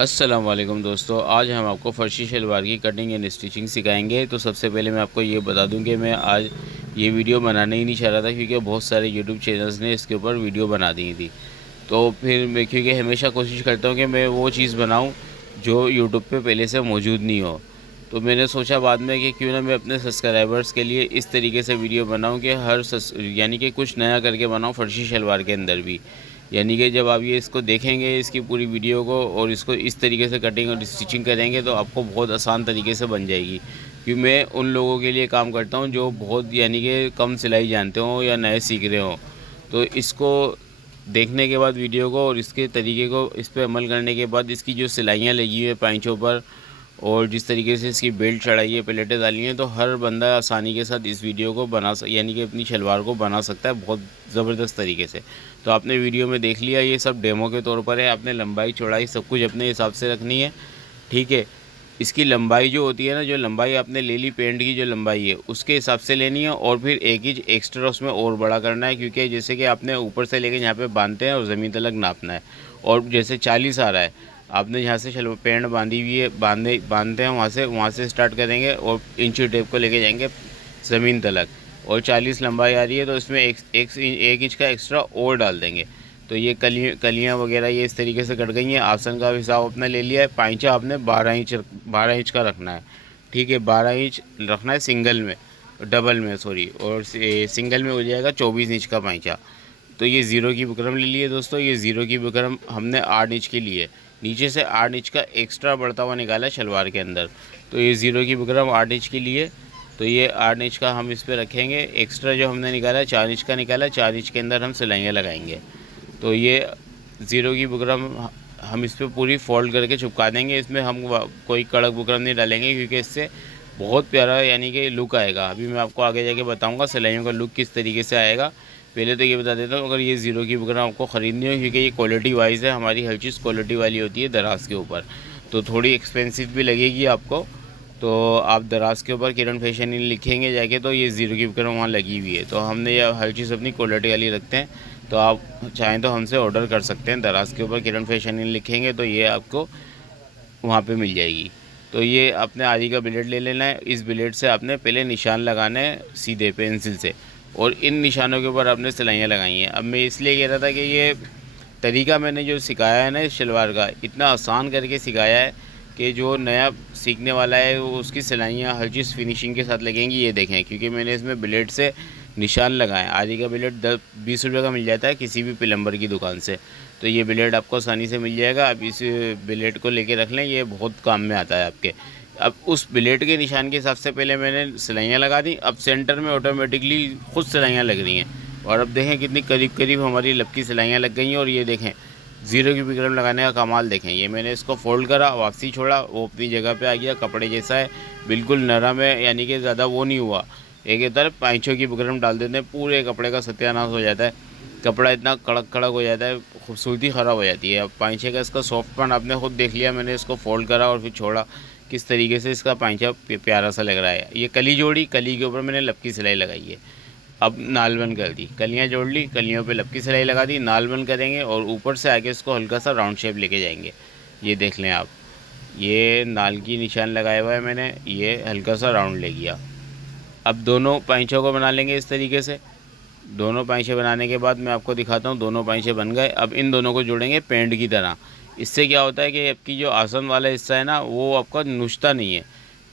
अस्सलाम वालेकुम दोस्तों, आज हम आपको फ़र्शी शलवार की कटिंग एंड स्टिचिंग सिखाएंगे। तो सबसे पहले मैं आपको ये बता दूं कि मैं आज ये वीडियो बनाने ही नहीं चाह रहा था, क्योंकि बहुत सारे यूट्यूब चैनल्स ने इसके ऊपर वीडियो बना दी थी। तो फिर मैं क्योंकि हमेशा कोशिश करता हूं कि मैं वो चीज़ बनाऊं जो यूट्यूब पे पहले से मौजूद नहीं हो। तो मैंने सोचा बाद में कि क्यों ना मैं अपने सब्सक्राइबर्स के लिए इस तरीके से वीडियो बनाऊँ कि यानी कि कुछ नया करके बनाऊँ फ़र्शी शलवार के अंदर भी। यानी कि जब आप ये इसको देखेंगे, इसकी पूरी वीडियो को, और इसको इस तरीके से कटिंग और स्टिचिंग करेंगे तो आपको बहुत आसान तरीके से बन जाएगी। क्योंकि मैं उन लोगों के लिए काम करता हूँ जो बहुत यानी कि कम सिलाई जानते हों या नए सीख रहे हों। तो इसको देखने के बाद वीडियो को और इसके तरीके को इस पे अमल करने के बाद इसकी जो सिलाइयाँ लगी हुई है पैंचों पर, और जिस तरीके से इसकी बेल्ट चढ़ाई है, प्लेटें डाली हैं, तो हर बंदा आसानी के साथ इस वीडियो को यानी कि अपनी शलवार को बना सकता है बहुत ज़बरदस्त तरीके से। तो आपने वीडियो में देख लिया, ये सब डेमो के तौर पर है। आपने लंबाई चौड़ाई सब कुछ अपने हिसाब से रखनी है, ठीक है। इसकी लंबाई जो होती है ना, जो लंबाई आपने ले ली पेंट की जो लंबाई है उसके हिसाब से लेनी है, और फिर 1 इंच एक्स्ट्रा उसमें और बड़ा करना है, क्योंकि जैसे कि आपने ऊपर से लेके यहाँ पे बांधते हैं और ज़मीन तक नापना है। और जैसे 40 आ रहा है, आपने यहाँ से पेंट बांधी हुई है, बांधते हैं वहाँ से स्टार्ट करेंगे और इंची टेप को लेके जाएंगे ज़मीन तलक। और 40 लंबाई आ रही है तो इसमें एक इंच का एक्स्ट्रा और डाल देंगे। तो ये कलियाँ वगैरह ये इस तरीके से कट गई हैं। आसन का हिसाब अपने ले लिया है। पाइंचा आपने 12 इंच का रखना है, ठीक है। 12 इंच रखना है सिंगल में, डबल में सॉरी, और सिंगल में हो जाएगा 24 इंच का पाइंचा। तो ये ज़ीरो की बुकरम ले लिए दोस्तों। ये ज़ीरो की बुकरम हमने 8 इंच के लिए, नीचे से 8 इंच का एक्स्ट्रा बढ़ता हुआ निकाला है शलवार के अंदर। तो ये ज़ीरो की बुकरम 8 इंच के लिए, तो ये 8 इंच का हम इस पर रखेंगे। एक्स्ट्रा जो हमने निकाला है 4 इंच का निकाला है, 4 इंच के अंदर हम सिलाइयाँ लगाएंगे। तो ये ज़ीरो की बुकरम हम इस पर पूरी फ़ोल्ड करके चिपका देंगे। इसमें हम कोई कड़क बुकरम नहीं डालेंगे, क्योंकि इससे बहुत प्यारा यानी कि लुक आएगा। अभी मैं आपको आगे जाके बताऊंगा सिलाइयों का लुक किस तरीके से आएगा। पहले तो ये बता देता हूँ, अगर ये ज़ीरो की बुकरम आपको ख़रीदनी हो, क्योंकि ये क्वालिटी वाइज है, हमारी हर चीज़ क्वालिटी वाली होती है दराज के ऊपर, तो थोड़ी एक्सपेंसिव भी लगेगी आपको। तो आप दराज के ऊपर किरण फैशन इन लिखेंगे जाके, तो ये ज़ीरो की बुकरम वहाँ लगी हुई है। तो हमने ये हर चीज़ अपनी क्वालिटी वाली रखते हैं। तो आप चाहें तो हमसे ऑर्डर कर सकते हैं। दराज के ऊपर किरण फैशन इन लिखेंगे तो ये आपको वहाँ पे मिल जाएगी। तो ये आपने आरी का ब्लेड ले लेना है। इस ब्लेड से आपने पहले निशान लगाने हैं सीधे पेंसिल से, और इन निशानों के ऊपर आपने सिलाइयाँ लगाई हैं। अब मैं इसलिए कह रहा था कि ये तरीका मैंने जो सिखाया है ना इस शलवार का, इतना आसान करके सिखाया है कि जो नया सीखने वाला है वो उसकी सिलाइयाँ हर चीज़ फिनिशिंग के साथ लगेंगी। ये देखें, क्योंकि मैंने इसमें ब्लेड से निशान लगाए। आरी का ब्लेड 10-20 रुपये का मिल जाता है किसी भी प्लम्बर की दुकान से। तो ये ब्लेड आपको आसानी से मिल जाएगा। आप इस ब्लेड को लेके रख लें, ये बहुत काम में आता है आपके। अब उस ब्लेड के निशान के हिसाब से पहले मैंने सिलाइयाँ लगा दी। अब सेंटर में ऑटोमेटिकली खुद सिलाइयाँ लग रही हैं, और अब देखें कितनी करीब करीब हमारी लपकी सिलाइयाँ लग गई हैं। और ये देखें ज़ीरो की बुकरम लगाने का कमाल देखें। ये मैंने इसको फोल्ड करा, वापसी छोड़ा, वो अपनी जगह पे आ गया। कपड़े जैसा है, बिल्कुल नरम है, यानी कि ज़्यादा वो नहीं हुआ। एक तरफ पाँचों की बुकरम डाल देते हैं, पूरे कपड़े का सत्यानाश हो जाता है। कपड़ा इतना कड़क कड़क हो जाता है, खूबसूरती ख़राब हो जाती है। अब पाँचे का इसका सॉफ्टपन आपने खुद देख लिया। मैंने इसको फोल्ड करा और फिर छोड़ा, किस तरीके से इसका पाँचा प्यारा सा लग रहा है। ये कली जोड़ी, कली के ऊपर मैंने लपकी सिलाई लगाई है। अब नाल बन कर दी, कलियाँ जोड़ ली, कलियों पे लपकी सिलाई लगा दी, नाल बन करेंगे और ऊपर से आके इसको हल्का सा राउंड शेप लेके जाएंगे। ये देख लें आप, ये नाल की निशान लगाया हुआ है मैंने, ये हल्का सा राउंड ले गया। अब दोनों पैंचों को बना लेंगे इस तरीके से। दोनों पैंचे बनाने के बाद मैं आपको दिखाता हूँ, दोनों पैंचे बन गए। अब इन दोनों को जोड़ेंगे पेंट की तरह। इससे क्या होता है कि आपकी जो आसन वाला हिस्सा है ना, वो आपका नुचता नहीं है।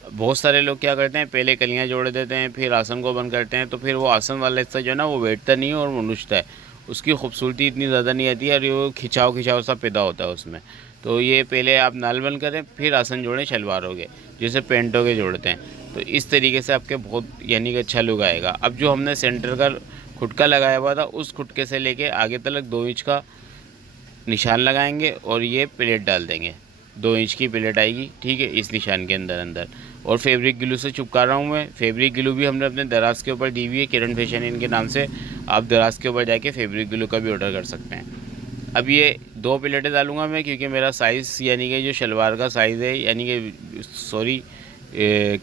बहुत सारे लोग क्या करते हैं, पहले कलियाँ जोड़ देते हैं फिर आसन को बंद करते हैं, तो फिर वो आसन वाला हिस्सा जो है ना वो बैठता नहीं है और वो नुचता है। उसकी खूबसूरती इतनी ज़्यादा नहीं आती है, और वो खिंचाव खिंचाव सा पैदा होता है उसमें। तो ये पहले आप नाल बंद करें, फिर आसन जोड़ें शलवारों के, जैसे पेंटों के जोड़ते हैं। तो इस तरीके से आपके बहुत यानी कि अच्छा लुक आएगा। अब जो हमने सेंटर का खुटका लगाया हुआ था, उस खुटके से लेके आगे तक 2 इंच का निशान लगाएंगे और ये प्लेट डाल देंगे। 2 इंच की प्लेट आएगी, ठीक है, इस निशान के अंदर अंदर। और फैब्रिक ग्लू से चिपका रहा हूँ मैं। फैब्रिक ग्लू भी हमने अपने दराज के ऊपर दी हुई है, किरण फैशन इनके नाम से। आप दराज के ऊपर जाके फैब्रिक ग्लू का भी ऑर्डर कर सकते हैं। अब ये 2 प्लेटें डालूंगा मैं, क्योंकि मेरा साइज़ यानी कि जो शलवार का साइज़ है, यानी कि सॉरी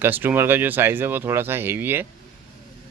कस्टमर का जो साइज़ है वो थोड़ा सा हेवी है।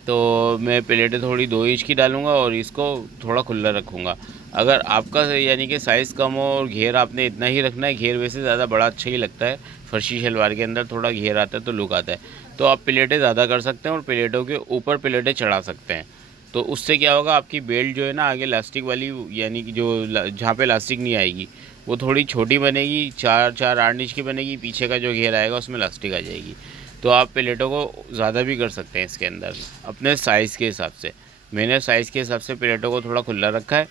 तो मैं प्लेटें थोड़ी 2 इंच की डालूंगा और इसको थोड़ा खुला रखूँगा। अगर आपका यानी कि साइज़ कम हो और घेर आपने इतना ही रखना है, घेर वैसे ज़्यादा बड़ा अच्छा ही लगता है, फर्शी शलवार के अंदर थोड़ा घेर आता है तो लुक आता है, तो आप प्लेटें ज़्यादा कर सकते हैं और प्लेटों के ऊपर प्लेटें चढ़ा सकते हैं। तो उससे क्या होगा, आपकी बेल्ट जो है ना आगे लास्टिक वाली, यानी कि जो जहाँ पे लास्टिक नहीं आएगी वो थोड़ी छोटी बनेगी, 4-4-8 इंच की बनेगी, पीछे का जो घेर आएगा उसमें लास्टिक आ जाएगी। तो आप प्लेटों को ज़्यादा भी कर सकते हैं इसके अंदर अपने साइज़ के हिसाब से। मैंने साइज़ के हिसाब से प्लेटों को थोड़ा खुला रखा है।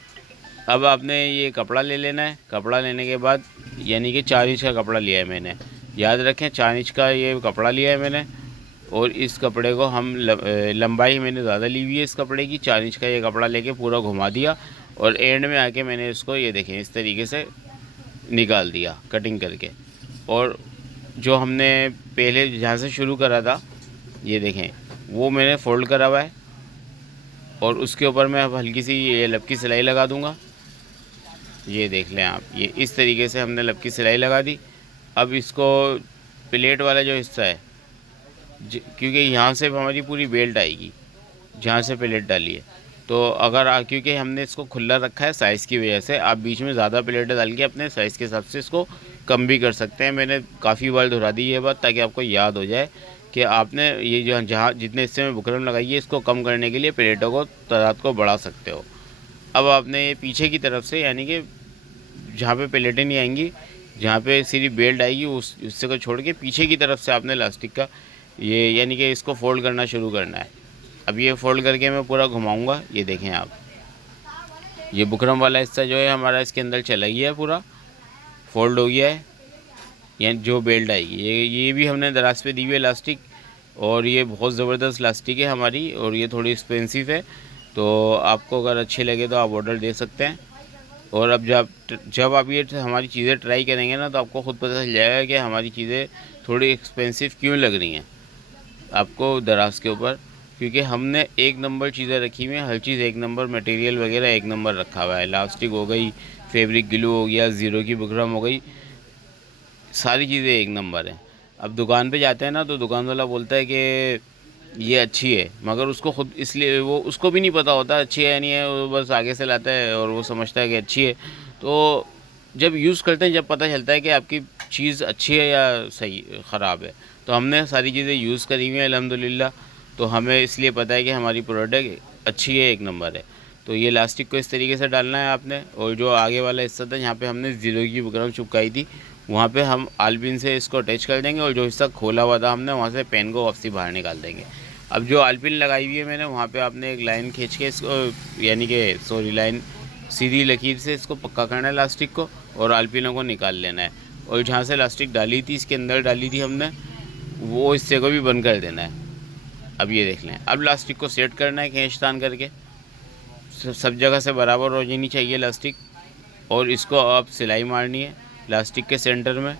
अब आपने ये कपड़ा ले लेना है, कपड़ा लेने के बाद यानी कि 4 इंच का कपड़ा लिया है मैंने, याद रखें 4 इंच का ये कपड़ा लिया है मैंने। और इस कपड़े को हम लंबाई मैंने ज़्यादा ली हुई है इस कपड़े की, 4 इंच का ये कपड़ा लेके पूरा घुमा दिया और एंड में आके मैंने इसको ये देखें इस तरीके से निकाल दिया कटिंग करके। और जो हमने पहले जहाँ से शुरू करा था ये देखें वो मैंने फ़ोल्ड करा हुआ है और उसके ऊपर मैं अब हल्की सी ये लपकी सिलाई लगा दूँगा। ये देख लें आप, ये इस तरीके से हमने लपकी सिलाई लगा दी। अब इसको प्लेट वाला जो हिस्सा है क्योंकि यहाँ से हमारी पूरी बेल्ट आएगी जहाँ से प्लेट डाली है, तो अगर क्योंकि हमने इसको खुला रखा है साइज़ की वजह से, आप बीच में ज़्यादा प्लेटें डाल के अपने साइज़ के हिसाब से इसको कम भी कर सकते हैं। मैंने काफ़ी बार दोहरा दी ये बात ताकि आपको याद हो जाए कि आपने ये जो जहाँ जितने हिस्से में बुकरम लगाई है इसको कम करने के लिए प्लेटों को तादाद को बढ़ा सकते हो। अब आपने ये पीछे की तरफ से यानी कि जहाँ पे प्लेटें नहीं आएंगी, जहाँ पे सिर्फ बेल्ट आएगी उस हिस्से को छोड़ के पीछे की तरफ से आपने इलास्टिक का ये यानी कि इसको फ़ोल्ड करना शुरू करना है। अब ये फ़ोल्ड करके मैं पूरा घुमाऊंगा, ये देखें आप, ये बुकरम वाला हिस्सा जो है हमारा इसके अंदर चला गया है, पूरा फ़ोल्ड हो गया है। ये जो बेल्ट आएगी ये भी हमने दराज पे दी हुई है इलास्टिक, और ये बहुत ज़बरदस्त इलास्टिक है हमारी और ये थोड़ी एक्सपेंसिव है, तो आपको अगर अच्छे लगे तो आप ऑर्डर दे सकते हैं। और अब जब आप ये हमारी चीज़ें ट्राई करेंगे ना तो आपको ख़ुद पता चल जाएगा कि हमारी चीज़ें थोड़ी एक्सपेंसिव क्यों लग रही हैं आपको दराज के ऊपर, क्योंकि हमने एक नंबर चीज़ें रखी हुई हैं, हर चीज़ एक नंबर, मटेरियल वगैरह एक नंबर रखा हुआ है। इलास्टिक हो गई, फैब्रिक ग्लू हो गया, ज़ीरो की बुकरम हो गई, सारी चीज़ें एक नंबर हैं। अब दुकान पे जाते हैं ना तो दुकान वाला बोलता है कि ये अच्छी है, मगर उसको ख़ुद इसलिए वो उसको भी नहीं पता होता अच्छी है या नहीं है, वो बस आगे से लाता है और वो समझता है कि अच्छी है। तो जब यूज़ करते हैं जब पता चलता है कि आपकी चीज़ अच्छी है या सही ख़राब है। तो हमने सारी चीज़ें यूज़ करी हुई हैं अल्हम्दुलिल्लाह, तो हमें इसलिए पता है कि हमारी प्रोडक्ट अच्छी है, एक नंबर है। तो ये इलास्टिक को इस तरीके से डालना है आपने, और जो आगे वाला हिस्सा था जहाँ पे हमने ज़ीरो की बुकरम चिपकाई थी वहाँ पे हम आलपिन से इसको अटैच कर देंगे, और जो हिस्सा खोला हुआ था हमने वहाँ से पेन को वापसी बाहर निकाल देंगे। अब जो आलपिन लगाई हुई है मैंने वहाँ पे आपने एक लाइन खींच के इसको यानी कि सॉरी लाइन सीधी लकीर से इसको पक्का करना है इलास्टिक को, और आलपिनों को निकाल लेना है। और जहाँ से इलास्टिक डाली थी इसके अंदर डाली थी हमने, वो हिस्से को भी बंद कर देना है। अब ये देख लें, अब इलास्टिक को सेट करना है खींचतान करके, सब जगह से बराबर हो जानी चाहिए इलास्टिक, और इसको अब सिलाई मारनी है इलास्टिक के सेंटर में।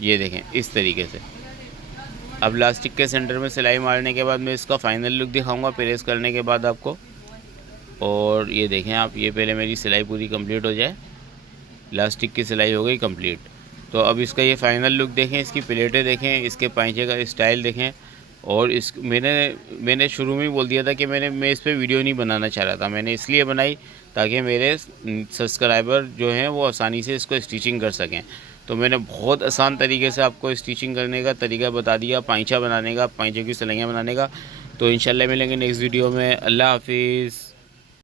ये देखें इस तरीके से, अब इलास्टिक के सेंटर में सिलाई मारने के बाद मैं इसका फ़ाइनल लुक दिखाऊंगा प्रेस करने के बाद आपको। और ये देखें आप, ये पहले मेरी सिलाई पूरी कंप्लीट हो जाए, इलास्टिक की सिलाई हो गई कंप्लीट। तो अब इसका ये फ़ाइनल लुक देखें, इसकी प्लेटें देखें, इसके पाइचे का स्टाइल देखें। और इस मैंने शुरू में ही बोल दिया था कि मैं इस पर वीडियो नहीं बनाना चाह रहा था, मैंने इसलिए बनाई ताकि मेरे सब्सक्राइबर जो हैं वो आसानी से इसको स्टिचिंग कर सकें। तो मैंने बहुत आसान तरीके से आपको स्टिचिंग करने का तरीका बता दिया, पाइचा बनाने का, पाइचे की सिलाइयाँ बनाने का। तो इंशाल्लाह मिलेंगे नेक्स्ट वीडियो में। अल्लाह हाफिज़।